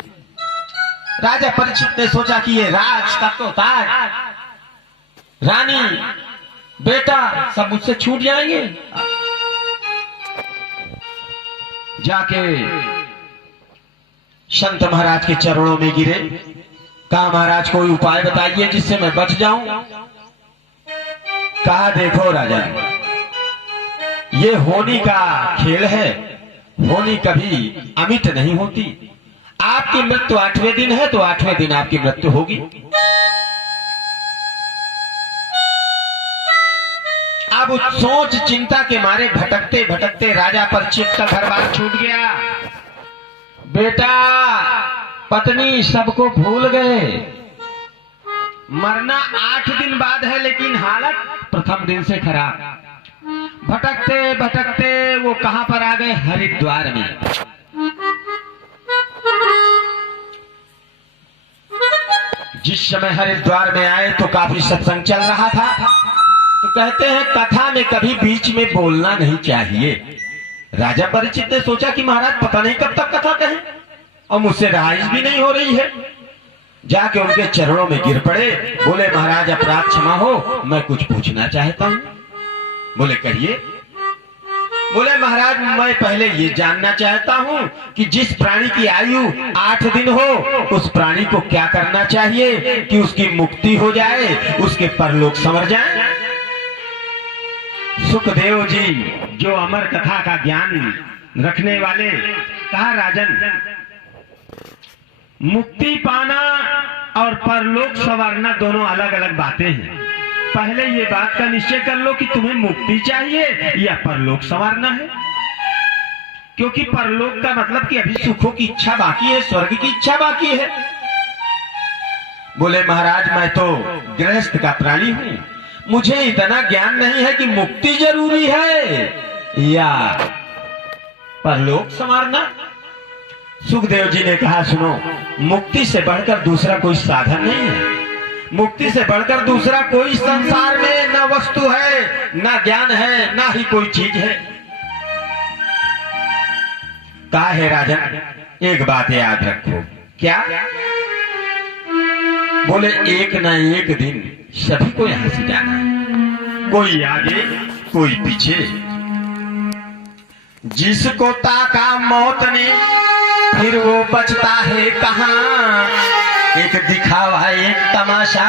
राजा परीक्षित ने सोचा कि ये राज का तो ताज, रानी, बेटा सब मुझसे छूट जाएंगे। जाके संत महाराज के चरणों में गिरे। कहा महाराज कोई उपाय बताइए जिससे मैं बच जाऊं। कहा देखो राजा, ये होनी का खेल है, होनी कभी अमिट नहीं होती। आपकी मृत्यु 8वें दिन है तो 8वें दिन आपकी मृत्यु होगी। अब उस सोच चिंता के मारे भटकते भटकते राजा परीक्षित का घर बार छूट गया। बेटा पत्नी सबको भूल गए। मरना 8 दिन बाद है, लेकिन हालत प्रथम दिन से खराब। भटकते भटकते वो कहां पर आ गए? हरिद्वार में। जिस समय हरिद्वार में आए तो काफी सत्संग चल रहा था। तो कहते हैं कथा में कभी बीच में बोलना नहीं चाहिए। राजा परीक्षित ने सोचा कि महाराज पता नहीं कब तक कथा कहें और मुझसे रहाइश भी नहीं हो रही है। जाके उनके चरणों में गिर पड़े। बोले महाराज अपराध क्षमा हो, मैं कुछ पूछना चाहता हूं। बोले कहिए। बोले महाराज मैं पहले ये जानना चाहता हूं कि जिस प्राणी की आयु 8 दिन हो उस प्राणी को क्या करना चाहिए कि उसकी मुक्ति हो जाए, उसके परलोक संवर जाए। सुखदेव जी जो अमर कथा का ज्ञान रखने वाले, कहा राजन मुक्ति पाना और परलोक संवरना दोनों अलग अलग बातें हैं। पहले ये बात का निश्चय कर लो कि तुम्हें मुक्ति चाहिए या परलोक संवरना है, क्योंकि परलोक का मतलब कि अभी सुखों की इच्छा बाकी है, स्वर्ग की इच्छा बाकी है। बोले महाराज मैं तो गृहस्थ का प्राणी हूं, मुझे इतना ज्ञान नहीं है कि मुक्ति जरूरी है या परलोक संवारना। सुखदेव जी ने कहा सुनो, मुक्ति से बढ़कर दूसरा कोई साधन नहीं है, मुक्ति से बढ़कर दूसरा कोई संसार में न वस्तु है, न ज्ञान है, न ही कोई चीज है। का है राजन, एक बात याद रखो। क्या? बोले एक न एक दिन सभी को यहां से जाना है, कोई आगे कोई पीछे। जिसको ताका मौत ने फिर वो बचता है कहाँ। एक दिखावा एक तमाशा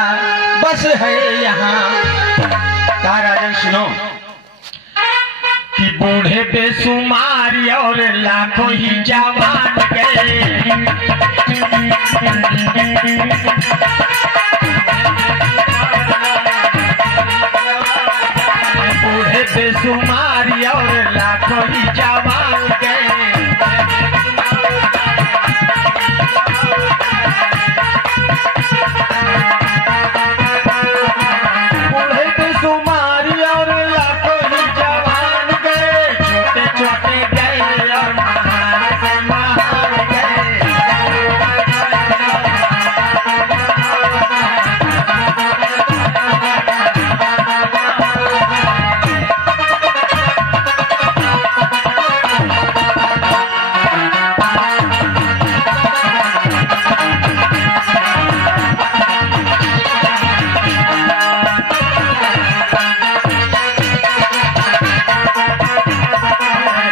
बस है यहाँ। का राजन सुनो कि बूढ़े बेसुमारी और लाखों ही जवान गए। बूढ़े बेसुमारी और लाखों ही जवान गए। बूढ़े बेसुमारी और लाखों ही जवान गए। छोटे छोटे गए और महान से महान गए।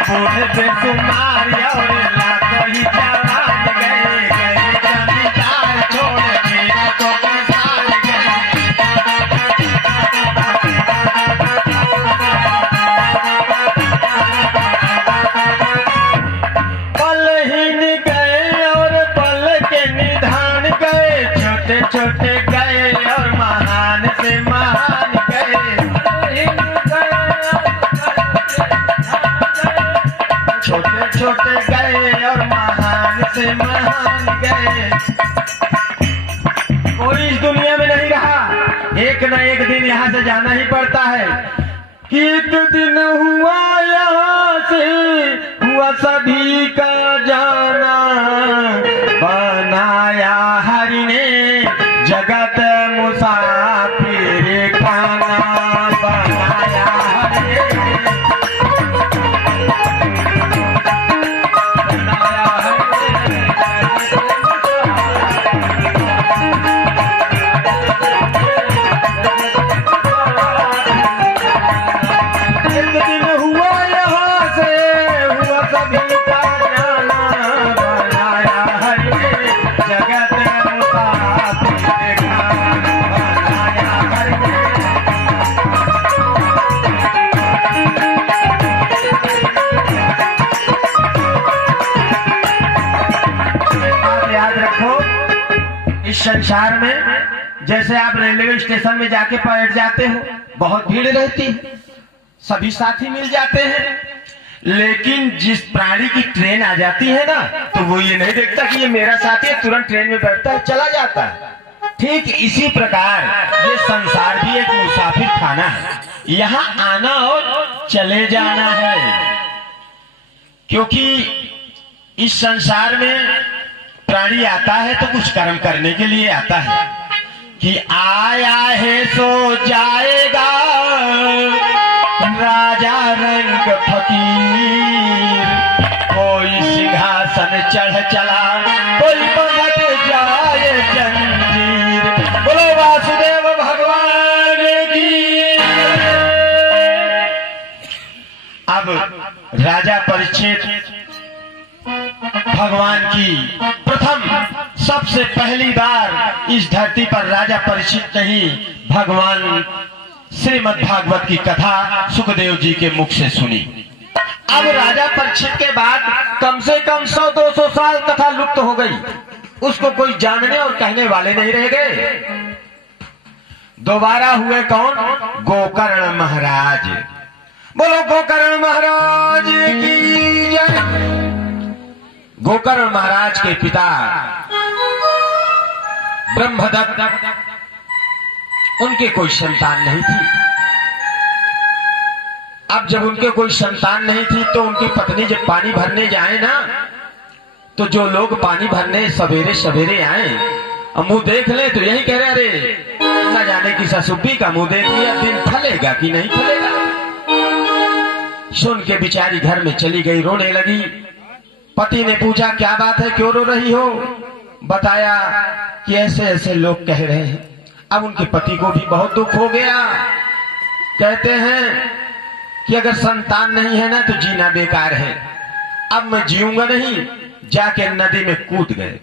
बूढ़े बेसुमारी और लाखों ही जवान गए। गए जमींदार छोड़ के तो किसान गए। पलहीन गए और पल के निधान गए। छोटे छोटे गए और महान से महान गए। छोटे छोटे गए और महान से महान गए। कोई इस दुनिया में नहीं रहा, एक न एक दिन यहाँ से जाना ही पड़ता है। कि एक दिन हुआ यहाँ से हुआ सभी का जाना। बनाया हरि ने जगत मुसाफिर खाना। बनाया हरि ने इस संसार में जैसे आप रेलवे स्टेशन में जाके बैठ जाते हो, बहुत भीड़ रहती है, सभी साथी मिल जाते हैं। लेकिन जिस प्राणी की ट्रेन आ जाती है ना, तो वो ये नहीं देखता कि ये मेरा साथी है, तुरंत ट्रेन में बैठता है, चला जाता है। ठीक इसी प्रकार ये संसार भी एक मुसाफिर खाना है। यहाँ आना और चले जाना है, क्योंकि इस संसार में प्राणी आता है तो कुछ कर्म करने के लिए आता है। कि आया है सो जाएगा राजा रंग फकीर। कोई सिंहासन चढ़ चला, कोई बंधक जाए जंजीर। बोलो वासुदेव भगवान की। अब राजा परीक्षित भगवान की प्रथम सबसे पहली बार इस धरती पर राजा परीक्षित नहीं, भगवान श्रीमद् भागवत की कथा सुखदेव जी के मुख से सुनी। अब राजा परीक्षित के बाद कम से कम 100-200 साल कथा लुप्त हो गई, उसको कोई जानने और कहने वाले नहीं रह गए। दोबारा हुए कौन? गोकर्ण महाराज। बोलो गोकर्ण महाराज की जय। गोकर्ण महाराज के पिता ब्रह्मदत्त, उनके कोई संतान नहीं थी। अब जब उनके कोई संतान नहीं थी तो उनकी पत्नी जब पानी भरने जाए ना, तो जो लोग पानी भरने सवेरे सवेरे आए, मुंह देख ले तो यही कह रहे, अरे न जाने की ससुब्बी का मुंह देख लिया, दिन फलेगा कि नहीं फलेगा। सुन के बिचारी घर में चली गई, रोने लगी। पति ने पूछा क्या बात है, क्यों रो रही हो? बताया कि ऐसे ऐसे लोग कह रहे हैं। अब उनके पति को भी बहुत दुख हो गया। कहते हैं कि अगर संतान नहीं है ना तो जीना बेकार है, अब मैं जीऊंगा नहीं। जाके नदी में कूद गए।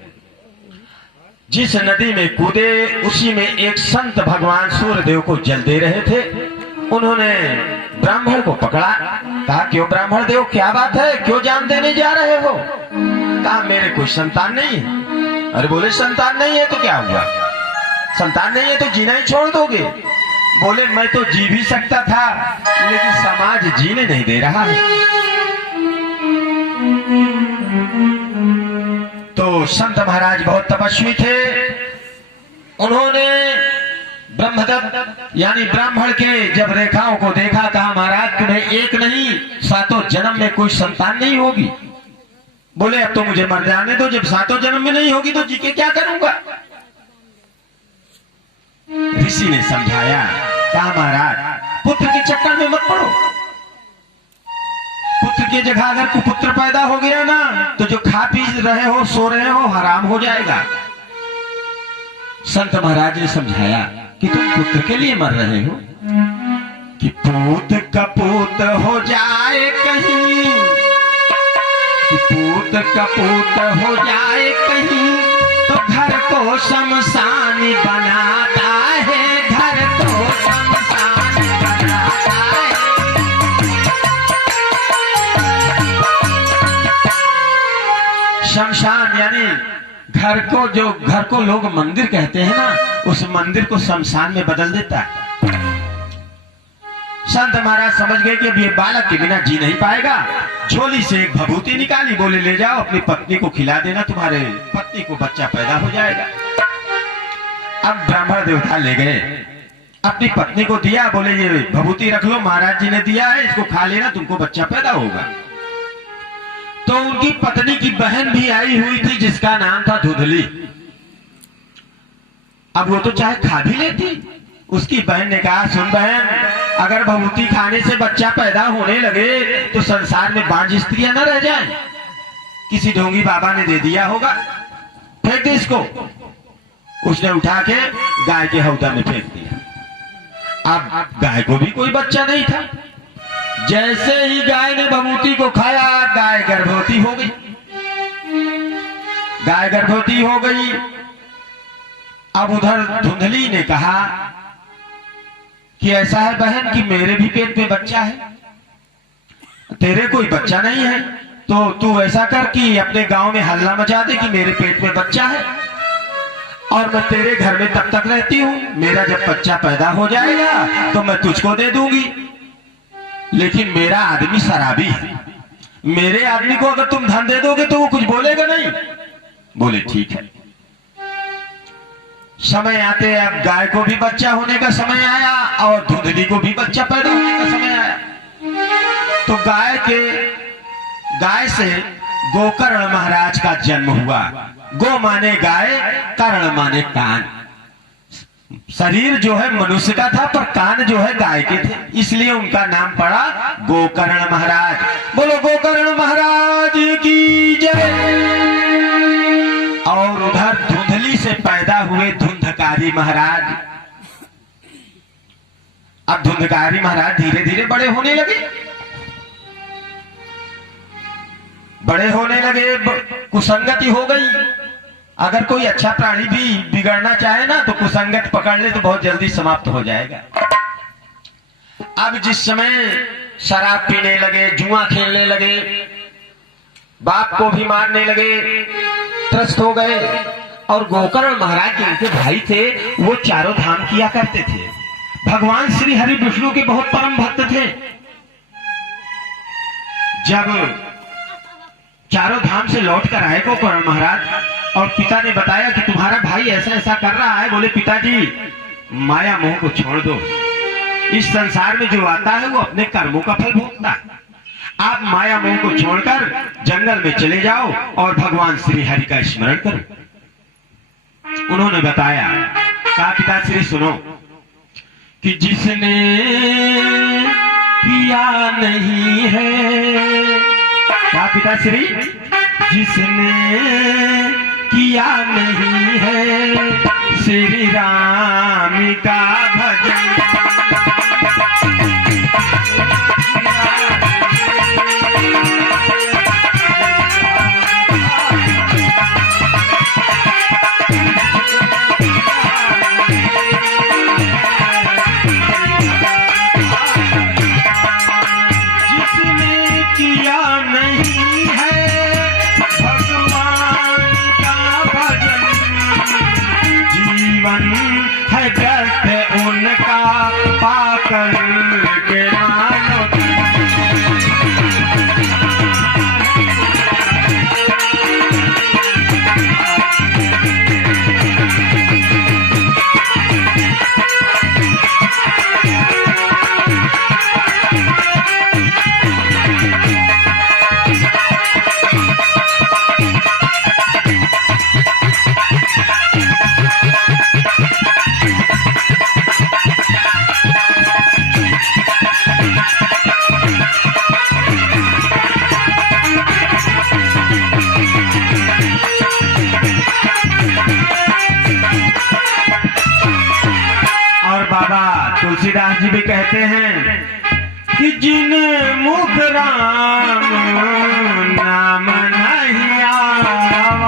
जिस नदी में कूदे उसी में एक संत भगवान सूर्यदेव को जल दे रहे थे। उन्होंने ब्राह्मण को पकड़ा, कहा क्यों ब्राह्मण देव, क्या बात है, क्यों जान देने जा रहे हो? कहा मेरे कोई संतान नहीं है। अरे बोले संतान नहीं है तो क्या हुआ, संतान नहीं है तो जीना ही छोड़ दोगे? बोले मैं तो जी भी सकता था लेकिन समाज जीने नहीं दे रहा है। तो संत महाराज बहुत तपस्वी थे। उन्होंने ब्रह्मदत्त यानी ब्राह्मण के जब रेखाओं को देखा, कहा महाराज तुम्हें एक नहीं 7 जन्म में कोई संतान नहीं होगी। बोले अब तो मुझे मर जाने दो, जब 7 जन्म में नहीं होगी तो जी के क्या करूंगा? ऋषि ने समझाया, कहा महाराज पुत्र के चक्कर में मत पड़ो। पुत्र की जगह अगर कुपुत्र पैदा हो गया ना तो जो खा पी रहे हो, सो रहे हो, हराम हो जाएगा। संत महाराज ने समझाया कि तुम पुत्र के लिए मर रहे हो, कि पूत कपूत हो जाए कहीं, कि पूत कपूत हो जाए कहीं तो घर को शमशान बनाता है, घर को शमशान बनाता है। शमशान यानी घर को, जो घर को लोग मंदिर कहते हैं ना, उस मंदिर को शमशान में बदल देता है। संत महाराज समझ गए कि अब ये बालक के बिना जी नहीं पाएगा। झोली से एक भभूति निकाली, बोले ले जाओ अपनी पत्नी को खिला देना, तुम्हारे पत्नी को बच्चा पैदा हो जाएगा। अब ब्राह्मण देवता ले गए, अपनी पत्नी को दिया, बोले ये भभूति रख लो, महाराज जी ने दिया है, इसको खा लेना, तुमको बच्चा पैदा होगा। तो उनकी पत्नी की बहन भी आई हुई थी जिसका नाम था धुंधली। अब वो तो चाहे खा भी लेती। उसकी बहन ने कहा सुन बहन, अगर भभूति खाने से बच्चा पैदा होने लगे तो संसार में 5 स्त्रियां न रह जाएं। किसी ढोंगी बाबा ने दे दिया होगा, फेंक दे इसको। उसने उठा के गाय के हौदा में फेंक दिया। अब गाय को भी कोई बच्चा नहीं था। जैसे ही गाय ने भभूति को खाया, गाय गर्भवती हो गई। गाय गर्भवती हो गई। अब उधर धुंधली ने कहा कि ऐसा है बहन कि मेरे भी पेट में बच्चा है, तेरे कोई बच्चा नहीं है, तो तू ऐसा कर कि अपने गांव में हल्ला मचा दे कि मेरे पेट में बच्चा है और मैं तेरे घर में तब तक रहती हूं, मेरा जब बच्चा पैदा हो जाएगा तो मैं तुझको दे दूंगी। लेकिन मेरा आदमी शराबी है, मेरे आदमी को अगर तुम धन दे दोगे तो वो कुछ बोलेगा नहीं। बोले ठीक है। समय आते अब गाय को भी बच्चा होने का समय आया और धुंधली को भी बच्चा पैदा होने का समय आया। तो गाय से गोकर्ण महाराज का जन्म हुआ। गो माने गाय, कर्ण माने कान। शरीर जो है मनुष्य का था पर कान जो है गाय के थे, इसलिए उनका नाम पड़ा गोकर्ण महाराज। बोलो गोकर्ण महाराज की जय। और उधर धुंधली से पैदा हुए धुंधकारी महाराज। अब धुंधकारी महाराज धीरे धीरे बड़े होने लगे, बड़े होने लगे, कुसंगति हो गई। अगर कोई अच्छा प्राणी भी बिगड़ना चाहे ना तो कुसंगत पकड़ ले तो बहुत जल्दी समाप्त हो जाएगा। अब जिस समय शराब पीने लगे, जुआ खेलने लगे, बाप को भी मारने लगे, त्रस्त हो गए। और गोकर्ण महाराज जो उनके भाई थे वो चारों धाम किया करते थे। भगवान श्री हरि विष्णु के बहुत परम भक्त थे। जब चारों धाम से लौट कर आए गोकर्ण महाराज और पिता ने बताया कि तुम्हारा भाई ऐसा ऐसा कर रहा है, बोले पिताजी माया मोह को छोड़ दो, इस संसार में जो आता है वो अपने कर्मों का फल भोगता है। आप माया मोह को छोड़कर जंगल में चले जाओ और भगवान श्री हरि का स्मरण करो। उन्होंने बताया, कहा पिताश्री सुनो कि जिसने किया नहीं है, कहा पिताश्री जिसने किया नहीं है श्री राम का भजन। है व्यर्थ उनका पाकर के मानो। तुलसीदास जी भी कहते हैं कि जिन मुख राम नाम नहीं आवा,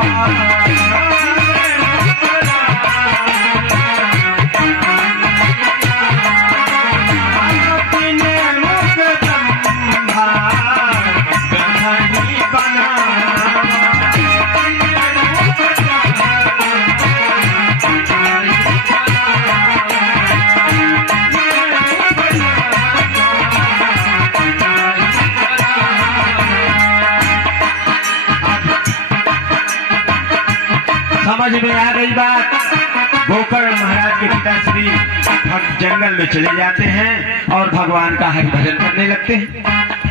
जिन मुख ब्रह्मा नहीं बना। समझ में आ गई बात। गोकर्ण महाराज के पिताश्री जंगल में चले जाते हैं और भगवान का हरि भजन करने लगते हैं,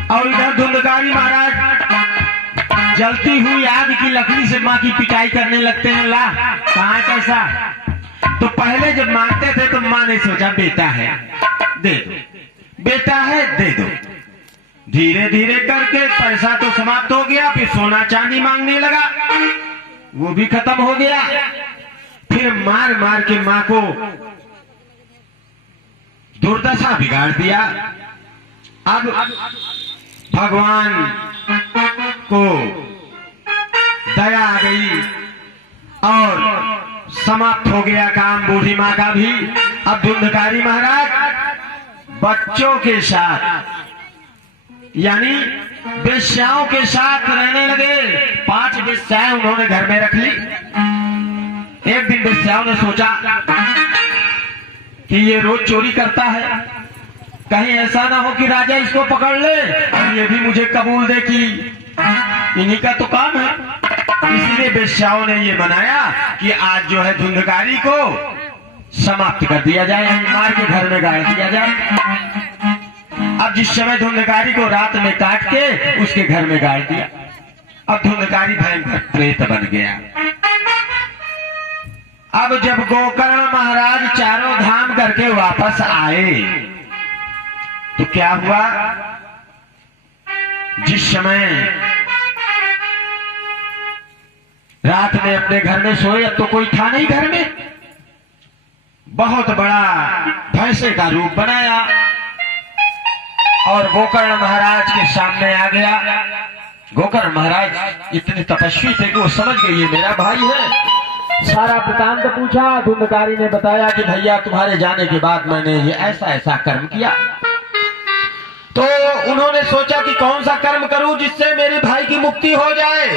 और इधर धुंधकारी महाराज जलती हुई आग की लकड़ी से माँ की पिटाई करने लगते हैं। ला कहाँ कैसा? तो पहले जब मांगते थे तो माँ ने सोचा बेटा है दे दो, बेटा है दे दो। धीरे धीरे करके पैसा तो समाप्त हो गया, फिर सोना चांदी मांगने लगा, वो भी खत्म हो गया। फिर मार मार के मां को दुर्दशा बिगाड़ दिया। अब भगवान को दया आ गई और समाप्त हो गया काम बूढ़ी मां का भी। अब धुंधकारी महाराज बच्चों के साथ यानी वेश्याओं के साथ रहने लगे। 5 वेश्याएं उन्होंने घर में रख ली। एक दिन वेश्याओं ने सोचा कि ये रोज चोरी करता है, कहीं ऐसा ना हो कि राजा इसको पकड़ ले और ये भी मुझे कबूल दे कि इन्हीं का तो काम है। इसलिए वेश्याओं ने ये बनाया कि आज जो है धुंधकारी को समाप्त कर दिया जाए, मार के घर में गाड़ दिया जाए। अब जिस समय धुंधकारी को रात में काट के उसके घर में गाड़ दिया। अब धुंधकारी भयंकर प्रेत बन गया। अब जब गोकर्ण महाराज चारों धाम करके वापस आए तो क्या हुआ? जिस समय रात में अपने घर में सोए, अब तो कोई था नहीं घर में, बहुत बड़ा भैंसे का रूप बनाया और गोकर्ण महाराज के सामने आ गया। गोकर्ण महाराज इतने तपस्वी थे कि वो समझ गए ये मेरा भाई है। सारा वृतांत पूछा। धुंधकारी ने बताया कि भैया तुम्हारे जाने के बाद मैंने ये ऐसा ऐसा कर्म किया। तो उन्होंने सोचा कि कौन सा कर्म करूं जिससे मेरे भाई की मुक्ति हो जाए।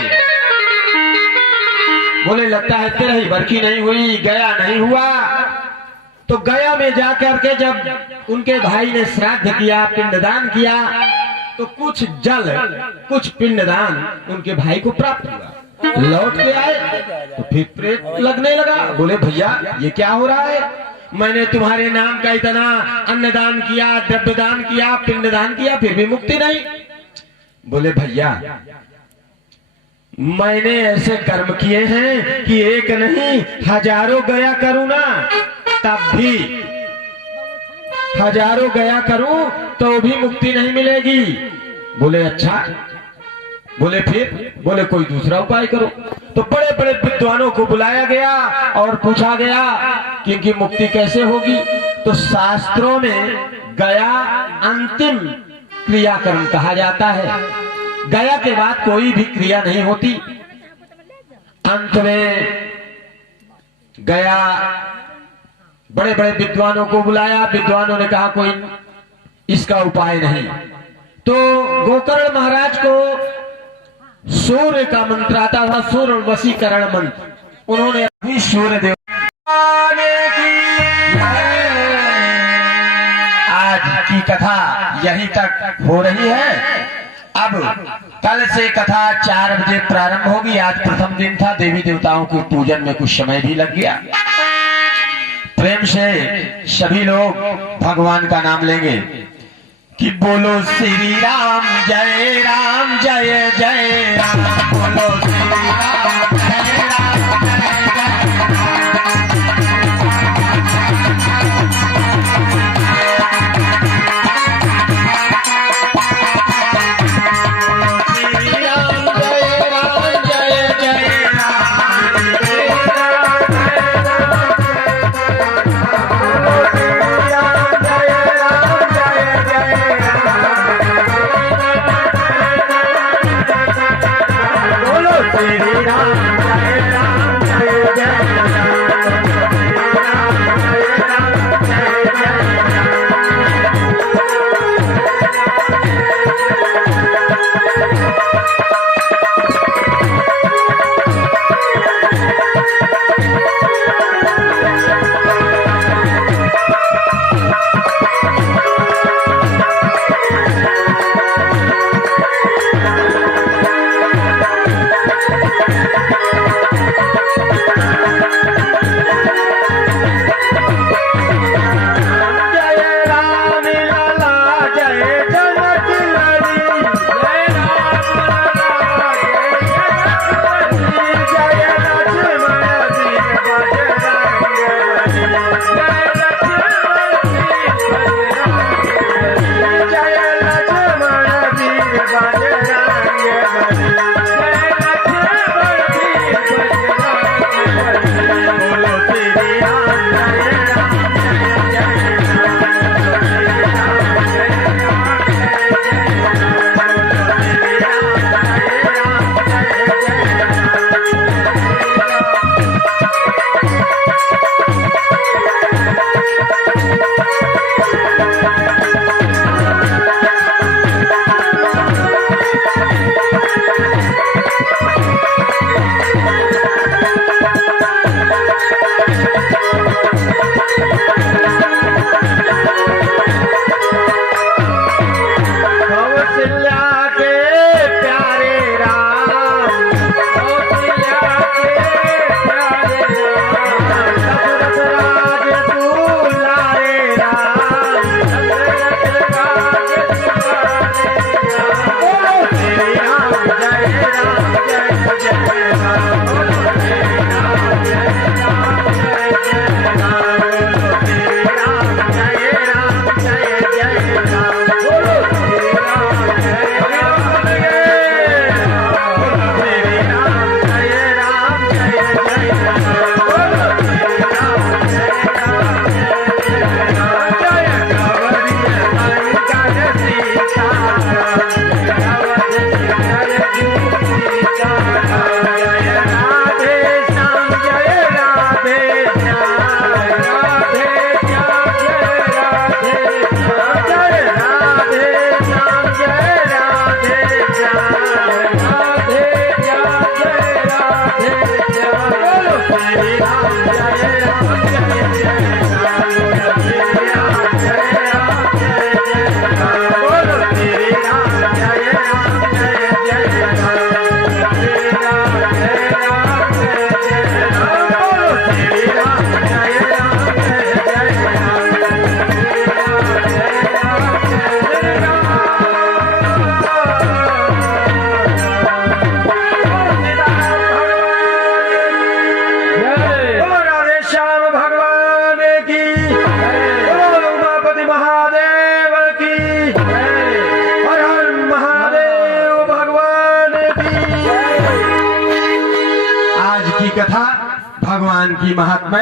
बोले लगता है तेरही बरखी नहीं हुई, गया नहीं हुआ। तो गया में जाकर के जब उनके भाई ने श्राद्ध किया, पिंडदान किया, तो कुछ जल कुछ पिंडदान उनके भाई को प्राप्त हुआ। लौट के आए तो फिर प्रेत लगने लगा। बोले भैया ये क्या हो रहा है? मैंने तुम्हारे नाम का इतना अन्नदान किया, द्रव्यदान किया, पिंडदान किया, फिर भी मुक्ति नहीं। बोले भैया मैंने ऐसे कर्म किए हैं कि एक नहीं हजारों गया करूं ना, तब भी हजारों गया करूं तो भी मुक्ति नहीं मिलेगी। बोले अच्छा बोले फिर? बोले कोई दूसरा उपाय करो। तो बड़े बड़े विद्वानों को बुलाया गया और पूछा गया कि इनकी मुक्ति कैसे होगी। तो शास्त्रों में गया अंतिम क्रियाकर्म कहा जाता है। गया के बाद कोई भी क्रिया नहीं होती। अंत में गया बड़े बड़े विद्वानों को बुलाया। विद्वानों ने कहा कोई इसका उपाय नहीं। तो गोकर्ण महाराज को सूर्य का मंत्र आता था, सूर्य वशीकरण मंत्र। उन्होंने अभी सूर्य देव आज की कथा यहीं तक हो रही है। अब कल से कथा 4 बजे प्रारंभ होगी। आज प्रथम दिन था, देवी देवताओं के पूजन में कुछ समय भी लग गया। प्रेम से सभी लोग भगवान का नाम लेंगे कि बोलो श्री राम जय राम जय जय राम, बोलो श्री राम जय राम जय जय कथा भगवान की महात्मा